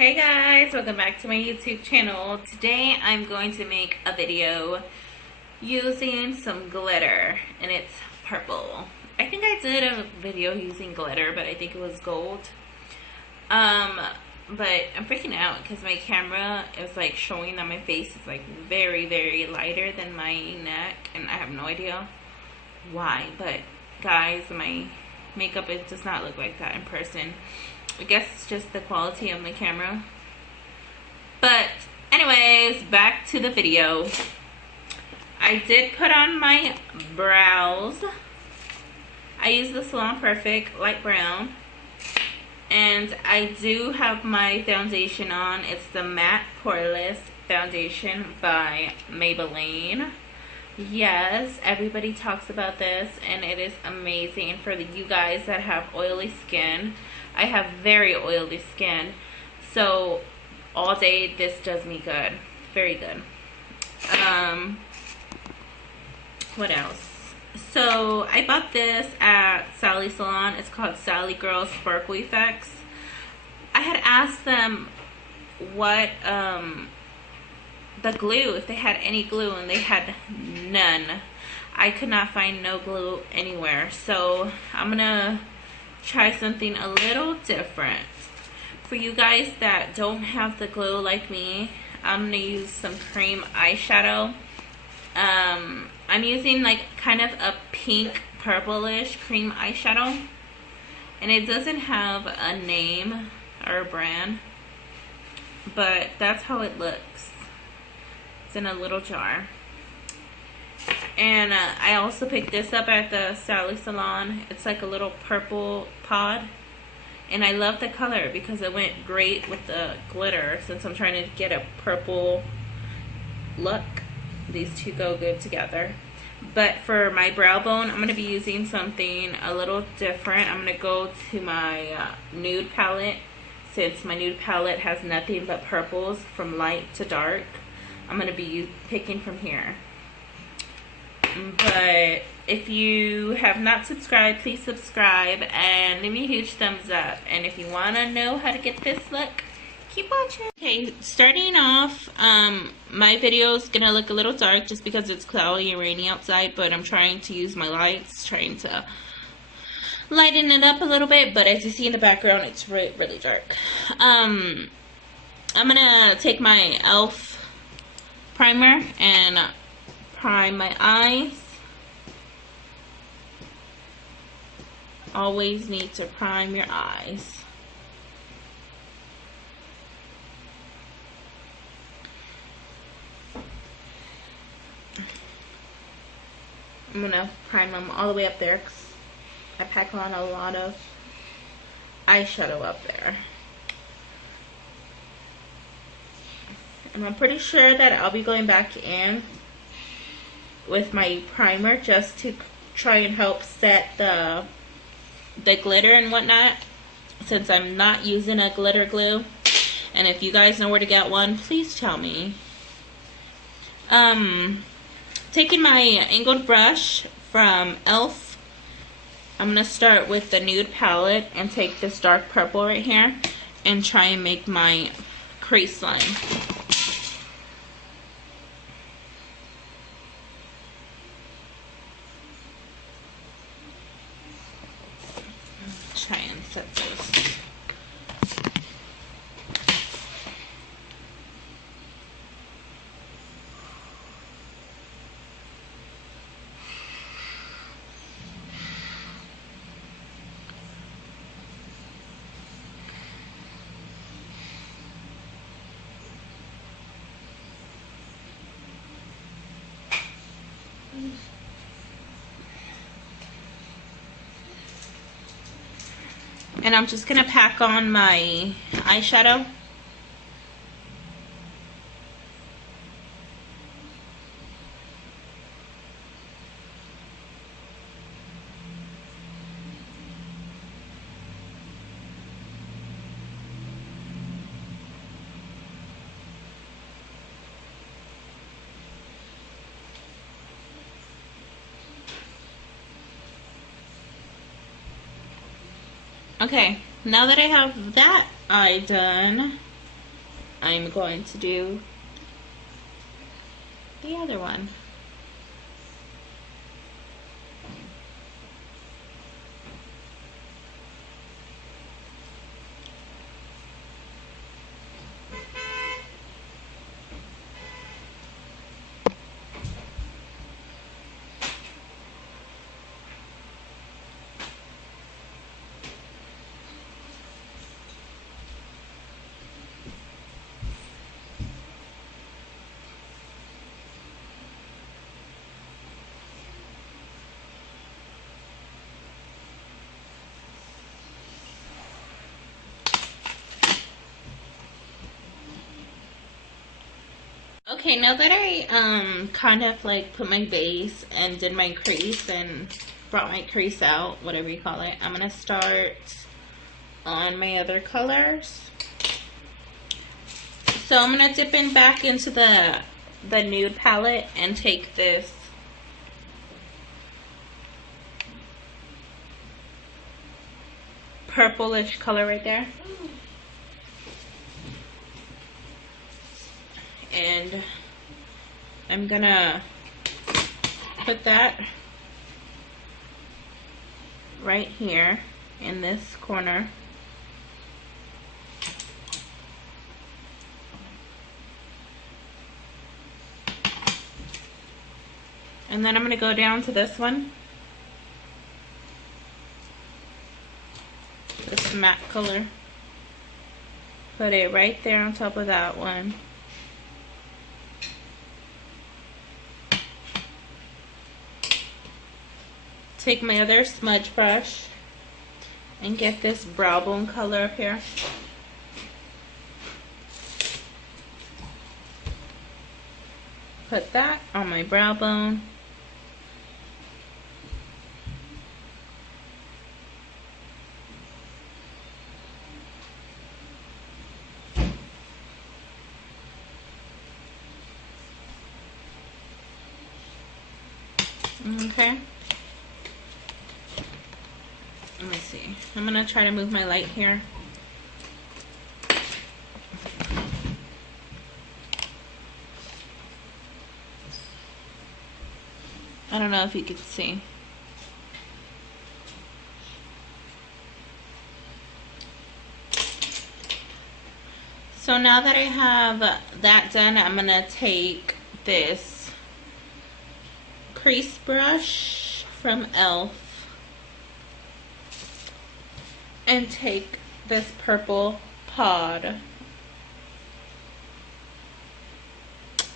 Hey guys, welcome back to my YouTube channel. Today I'm going to make a video using some glitter and it's purple. I think I did a video using glitter, but I think it was gold. But I'm freaking out because my camera is like showing that my face is like very lighter than my neck, and I have no idea why. But guys, my makeup, it does not look like that in person. I guess it's just the quality of my camera. But anyways, back to the video. I did put on my brows. I use the Salon Perfect light brown. And I do have my foundation on. It's the Matte Poreless Foundation by Maybelline. Yes, everybody talks about this and it is amazing for you guys that have oily skin. I have very oily skin, so all day this does me good. Very good. What else? So I bought this at Sally Salon. It's called Sally Girl Sparkle Effects. I had asked them what the glue, if they had any glue, and they had none. I could not find no glue anywhere, so I'm gonna try something a little different. For you guys that don't have the glue like me, I'm gonna use some cream eyeshadow. I'm using like kind of a pink purplish cream eyeshadow, and it doesn't have a name or a brand, but that's how it looks. It's in a little jar. And I also picked this up at the Sally Salon. It's like a little purple pod. And I love the color because it went great with the glitter, since I'm trying to get a purple look. These two go good together. But for my brow bone, I'm going to be using something a little different. I'm going to go to my Nude palette, since my Nude palette has nothing but purples from light to dark. I'm going to be picking from here. But if you have not subscribed, please subscribe and leave me a huge thumbs up. And if you want to know how to get this look, keep watching. Okay, starting off, my video is going to look a little dark just because it's cloudy and rainy outside, but I'm trying to use my lights, trying to lighten it up a little bit. But as you see in the background, it's really dark. I'm going to take my Elf primer and prime my eyes. Always need to prime your eyes. I'm gonna prime them all the way up there because I pack on a lot of eyeshadow up there. And I'm pretty sure that I'll be going back in with my primer just to try and help set the glitter and whatnot, since I'm not using a glitter glue. And if you guys know where to get one, please tell me. Taking my angled brush from Elf, I'm gonna start with the Nude palette and take this dark purple right here and try and make my crease line. Try and set those. And I'm just gonna pack on my eyeshadow. Okay, now that I have that eye done, I'm going to do the other one. Okay, now that I kind of like put my base and did my crease and brought my crease out, whatever you call it, I'm gonna start on my other colors. So I'm gonna dip in back into the Nude palette and take this purplish color right there. And I'm gonna put that right here in this corner. And then I'm gonna go down to this one, this matte color. Put it right there on top of that one. Take my other smudge brush and get this brow bone color up here. Put that on my brow bone. Okay. Let me see. I'm gonna try to move my light here. I don't know if you can see. So now that I have that done, I'm gonna take this crease brush from Elf and take this purple pod.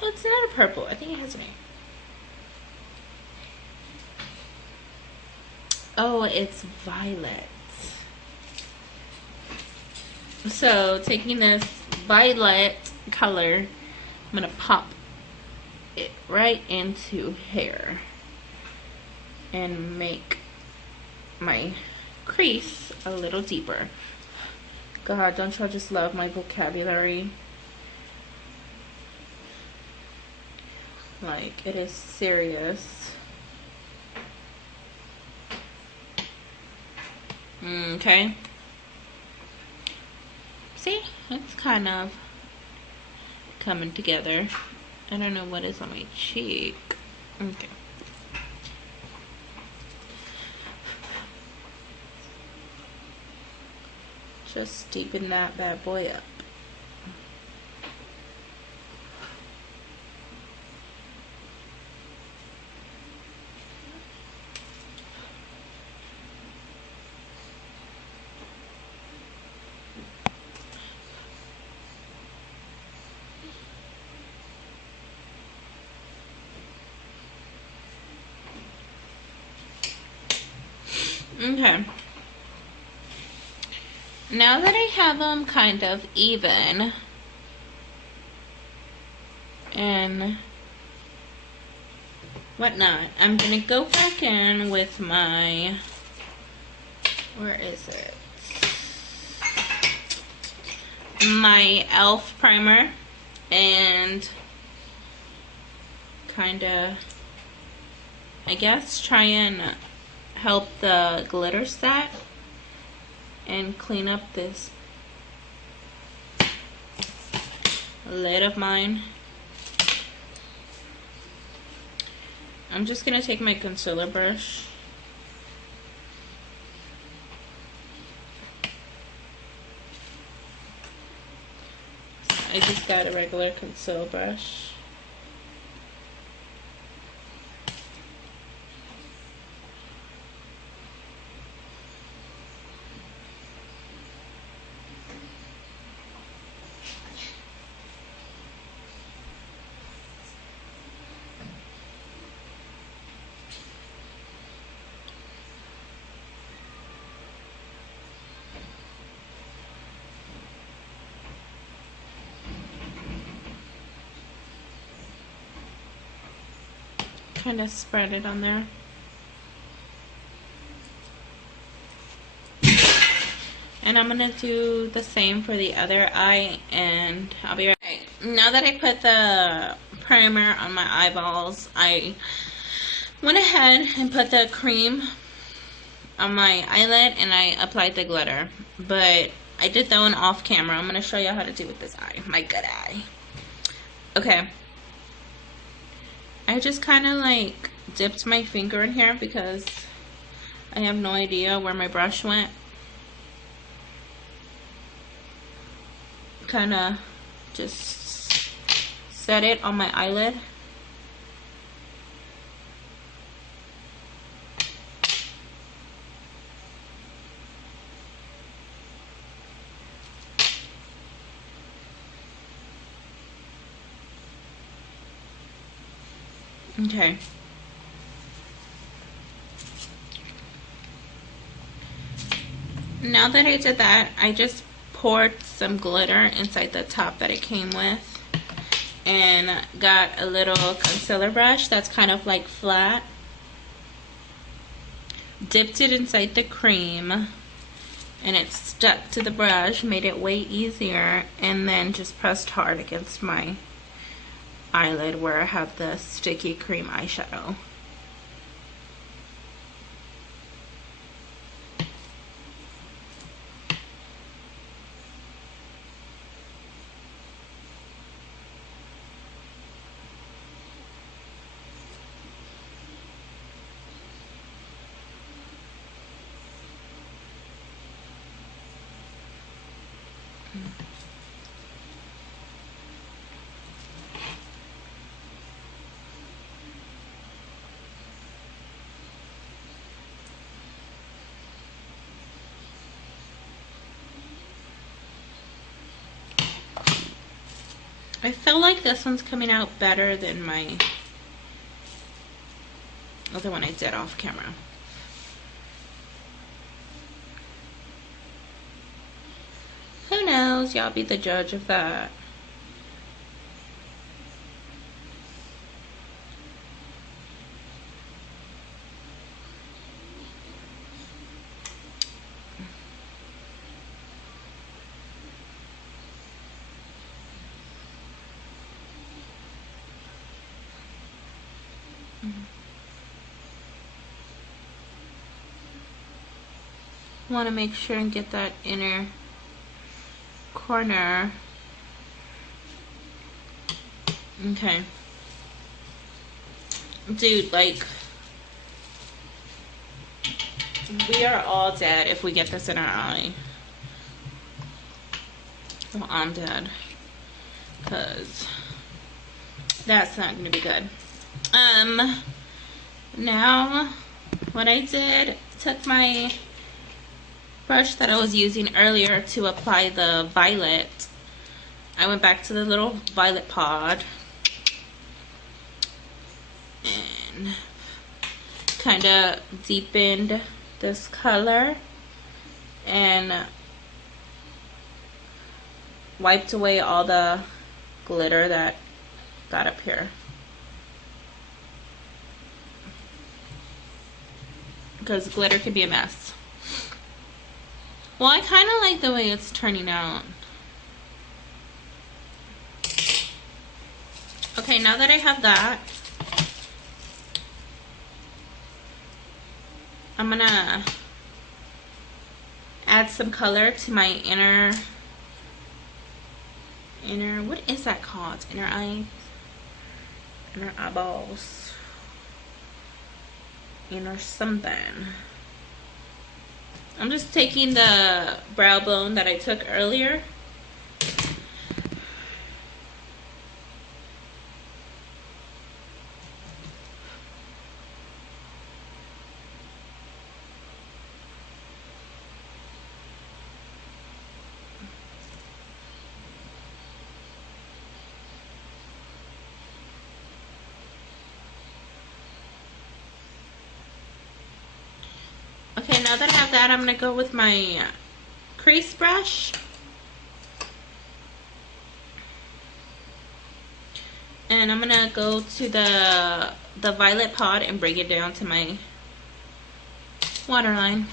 Oh, it's not a purple. I think it has a name. Oh, it's violet. So taking this violet color, I'm gonna pop it right into here and make my crease a little deeper. God, don't y'all just love my vocabulary? Like, it is serious. Okay. See? It's kind of coming together. I don't know what is on my cheek. Okay. Just deepen that bad boy up. Okay. Now that I have them kind of even and whatnot, I'm gonna go back in with my, where is it? My Elf primer and kind of, I guess, try and help the glitter set and clean up this lid of mine. I'm just gonna take my concealer brush. I just got a regular concealer brush. Kind of spread it on there. And I'm gonna do the same for the other eye, and I'll be right back. Now that I put the primer on my eyeballs, I went ahead and put the cream on my eyelid and I applied the glitter. But I did that one off camera. I'm gonna show you how to do with this eye, my good eye. Okay. I just kind of like dipped my finger in here because I have no idea where my brush went. Kind of just set it on my eyelid. Okay. Now that I did that, I just poured some glitter inside the top that it came with and got a little concealer brush that's kind of like flat. Dipped it inside the cream and it stuck to the brush, made it way easier, and then just pressed hard against my eyelid where I have the sticky cream eyeshadow. I feel like this one's coming out better than my other one I did off camera. Who knows? Y'all be the judge of that. Want to make sure and get that inner corner. Okay. Dude, like, we are all dead if we get this in our eye. Well, I'm dead. Because that's not going to be good. Now, what I did, took my brush that I was using earlier to apply the violet. I went back to the little violet pod and kind of deepened this color and wiped away all the glitter that got up here. Because glitter can be a mess. Well, I kind of like the way it's turning out. Okay, now that I have that, I'm gonna add some color to my inner inner, what is that called? Inner eye, inner eyeballs, inner something. I'm just taking the brow bone that I took earlier. Okay, now that I have that, I'm going to go with my crease brush. And I'm going to go to the violet pod and bring it down to my waterline.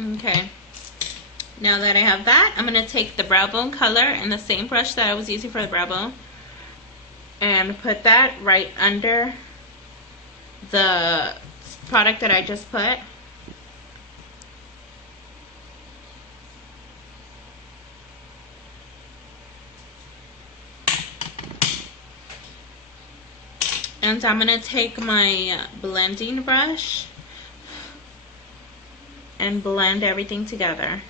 Okay, now that I have that, I'm going to take the brow bone color and the same brush that I was using for the brow bone and put that right under the product that I just put. And I'm going to take my blending brush and blend everything together.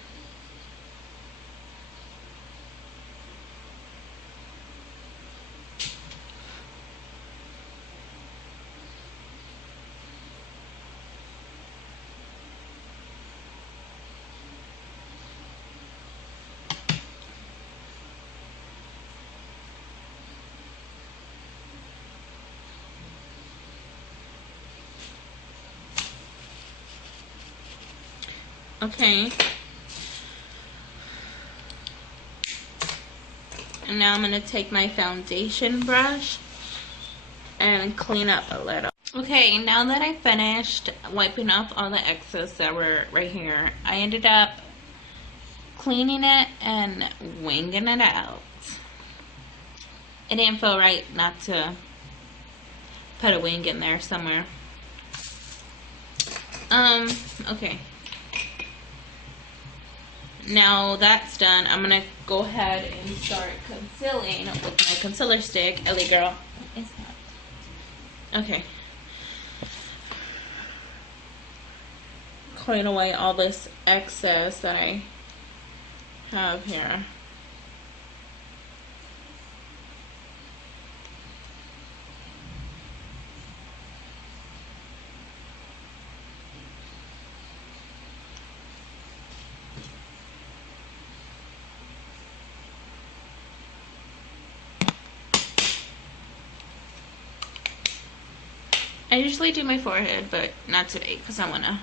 Okay. And now I'm going to take my foundation brush and clean up a little. Okay, now that I finished wiping off all the excess that were right here, I ended up cleaning it and winging it out. It didn't feel right not to put a wing in there somewhere. Okay. Now that's done, I'm gonna go ahead and start concealing with my concealer stick. Ellie girl. Okay. Clean away all this excess that I have here. I usually do my forehead, but not today because I wanna.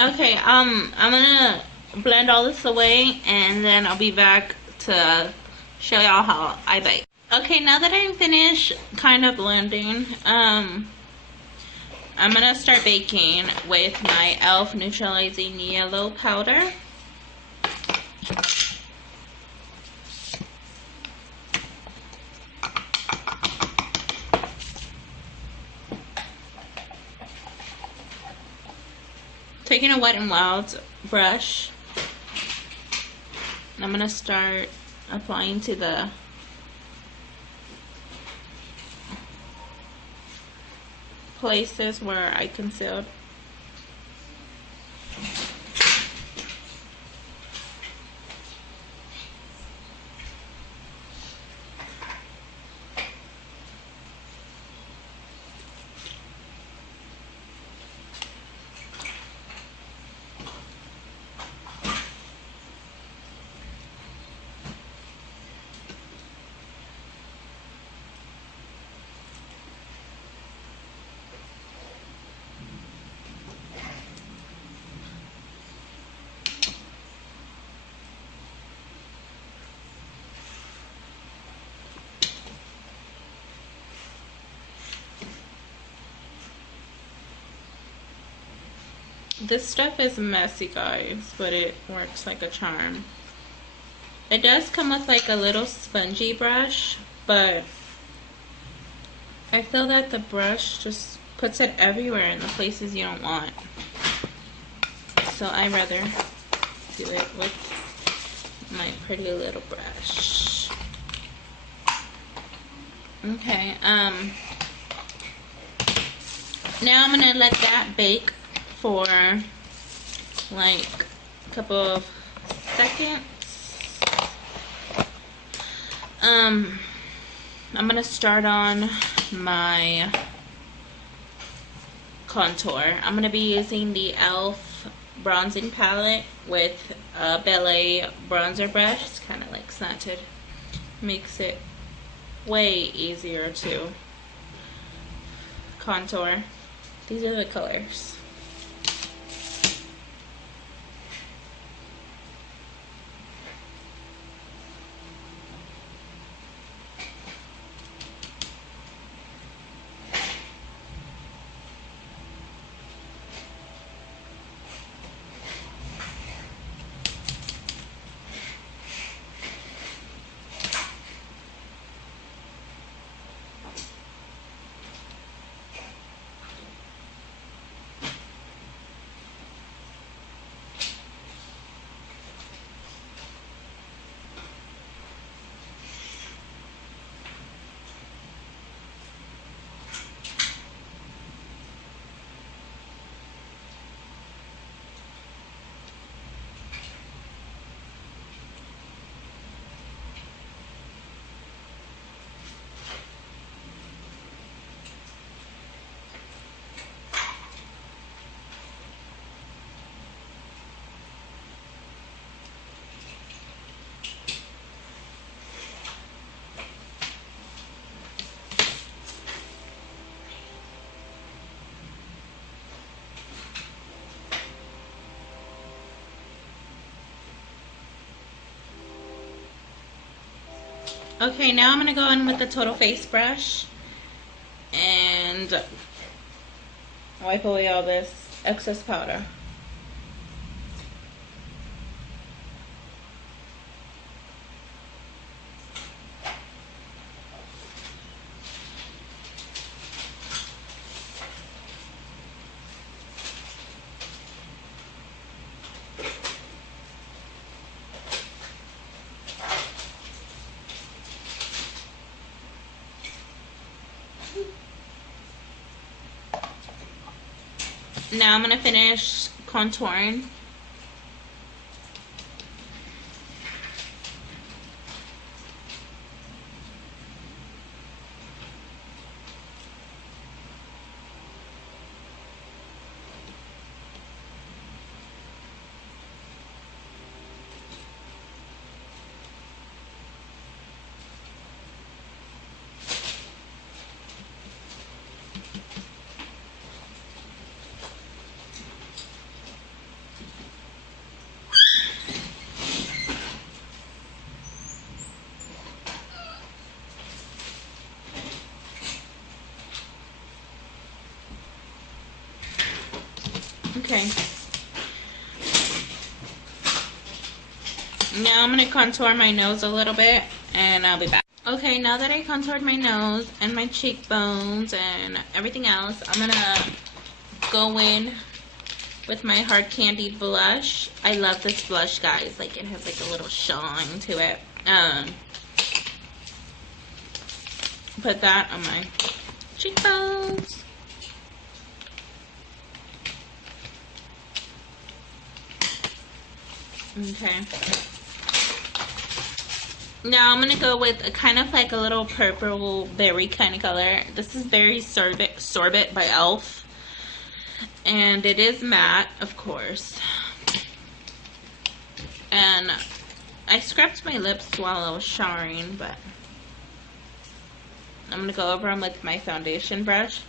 Okay, I'm gonna blend all this away and then I'll be back to show y'all how I bake. Okay, now that I'm finished kind of blending, I'm gonna start baking with my Elf neutralizing yellow powder. Taking a Wet and Wild brush, I'm gonna start applying to the places where I concealed. This stuff is messy, guys, but it works like a charm. It does come with like a little spongy brush, but I feel that the brush just puts it everywhere in the places you don't want. So I rather do it with my pretty little brush. Okay, now I'm gonna let that bake for like a couple of seconds. I'm gonna start on my contour. I'm gonna be using the Elf bronzing palette with a Belle bronzer brush. It's kind of like slanted, makes it way easier to contour. These are the colors. Okay, now I'm going to go in with the Total Face brush and wipe away all this excess powder. Now I'm going to finish contouring. Okay. Now I'm going to contour my nose a little bit and I'll be back. Okay, now that I contoured my nose and my cheekbones and everything else, I'm going to go in with my Hard Candy blush. I love this blush, guys. Like, it has like a little shine to it. Put that on my cheekbones. Okay. Now I'm gonna go with a kind of like a little purple berry kind of color. This is Berry Sorbet by Elf. And it is matte, of course. And I scrubbed my lips while I was showering, but I'm gonna go over them with my foundation brush.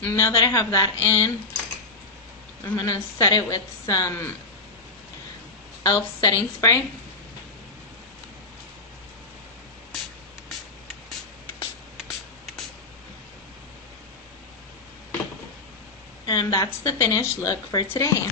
Now that I have that in, I'm gonna set it with some Elf setting spray. And that's the finished look for today.